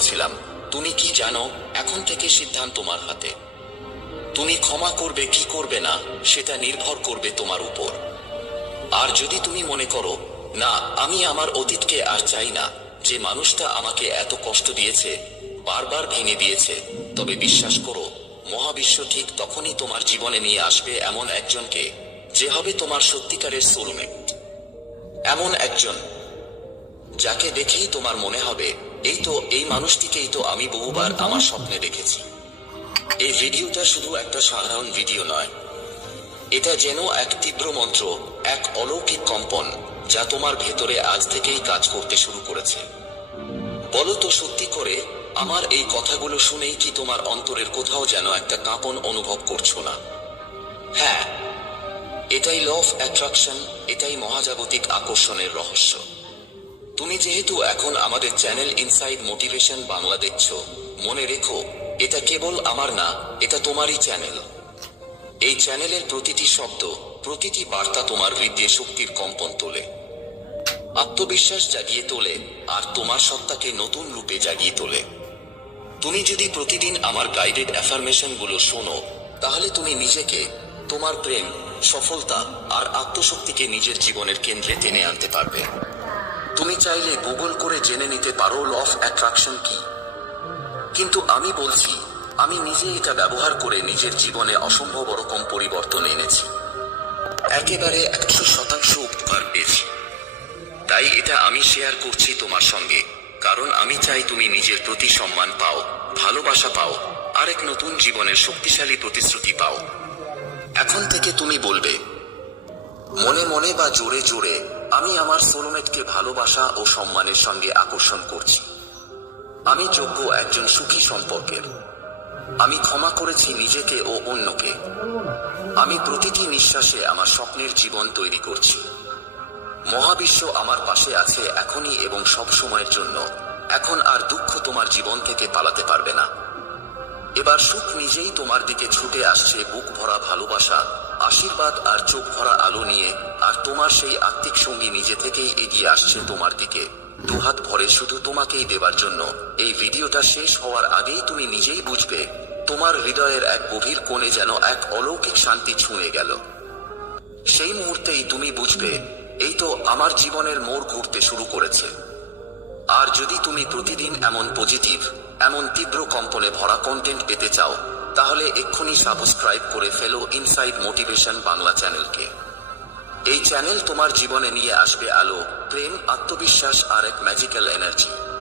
করেছিলাম। তুমি কি জানো, এখন থেকে সিদ্ধান্ত তোমার হাতে। তুমি ক্ষমা করবে কি করবে না সেটা নির্ভর করবে তোমার উপর। আর যদি তুমি মনে করো, না আমি আমার অতীতকে আর চাই না, যে মানুষটা আমাকে এত কষ্ট দিয়েছে, বারবার ভেঙে দিয়েছে, তবে বিশ্বাস করো, মহাবিশ্ব ঠিক তখনই তোমার জীবনে নিয়ে আসবে এমন একজনকে, যে হবে তোমার সত্যিকারের সোলমেট। এমন একজন যাকে দেখেই তোমার মনে হবে, এই তো এই মানুষটিকেই তো আমি বহুবার আমার স্বপ্নে দেখেছি। এই ভিডিওটা শুধু একটা সাধারণ ভিডিও নয়, এটা যেন এক তীব্র মন্ত্র, এক অলৌকিক কম্পন, যা তোমার ভেতরে আজ থেকেই কাজ করতে শুরু করেছে। বলো তো সত্যি করে, আমার এই কথাগুলো শুনেই কি তোমার অন্তরের কোথাও যেন একটা কাঁপন অনুভব করছো না? হ্যাঁ, এটাই ল অফ অ্যাট্রাকশন, এটাই মহাজাগতিক আকর্ষণের রহস্য। তুমি যেহেতু এখন আমাদের চ্যানেল ইনসাইড মোটিভেশন বাংলা দেখছো, মনে রেখো, এটা কেবল আমার না, এটা তোমারই চ্যানেল। এই চ্যানেলের প্রতিটি শব্দ, প্রতিটি বার্তা তোমার হৃদয়ে শক্তির কম্পন তোলে, আত্মবিশ্বাস জাগিয়ে তোলে, আর তোমার সত্তাকে নতুন রূপে জাগিয়ে তোলে। তুমি যদি প্রতিদিন আমার গাইডেড অ্যাফার্মেশনগুলো শোনো, তাহলে তুমি নিজেকে, তোমার প্রেম, সফলতা আর আত্মশক্তিকে নিজের জীবনের কেন্দ্রে টেনে আনতে পারবে। তুমি চাইলে গুগল করে জেনে নিতে পারো ল অফ অ্যাট্রাকশন কি, কিন্তু আমি বলছি, আমি নিজে এটা ব্যবহার করে নিজের জীবনে অসম্ভব রকম পরিবর্তন এনেছি, একেবারে 100% উপকার পেয়েছি। তাই এটা আমি শেয়ার করছি তোমার সঙ্গে, কারণ আমি চাই তুমি নিজের প্রতি সম্মান পাও, ভালোবাসা পাও, আর এক নতুন জীবনের শক্তিশালী প্রতিশ্রুতি পাও। এখন থেকে তুমি বলবে, মনে মনে বা জোরে জোরে, আমি আমার সোলমেটকে ভালোবাসা ও সম্মানের সঙ্গে আকর্ষণ করছি। আমি যোগ্য একজন সুখী সম্পর্কের। আমি ক্ষমা করেছি নিজেকে ও অন্যকে। আমি প্রতিটি নিঃশ্বাসে আমার স্বপ্নের জীবন তৈরি করছি। মহাবিশ্ব আমার পাশে আছে এখনই এবং সব সময়ের জন্য। এখন আর দুঃখ তোমার জীবন থেকে পালাতে পারবে না। এবার সুখ নিজেই তোমার দিকে ছুটে আসছে, বুক ভরা ভালোবাসা, আশীর্বাদ আর চোখ ভরা আলো নিয়ে। আর তোমার সেই আত্মিক সঙ্গী নিজে থেকেই এগিয়ে আসছে তোমার দিকে, দুহাত ভরে শুধু তোমাকেই দেবার জন্য। এই ভিডিওটা শেষ হওয়ার আগেই তুমি নিজেই বুঝবে, তোমার হৃদয়ের এক গভীর কোণে যেন এক অলৌকিক শান্তি ছুঁয়ে গেল। সেই মুহূর্তেই তুমি বুঝবে, এই তো আমার জীবনের মোড় ঘুরতে শুরু করেছে। আর যদি তুমি প্রতিদিন এমন পজিটিভ, এমন তীব্র কম্পনে ভরা কন্টেন্ট পেতে চাও, তাহলে এক্ষুনি সাবস্ক্রাইব করে ফেলো ইনসাইড মোটিভেশন বাংলা চ্যানেলকে। এই চ্যানেল তোমার জীবনে নিয়ে আসবে আলো, প্রেম, আত্মবিশ্বাস আর এক ম্যাজিক্যাল এনার্জি।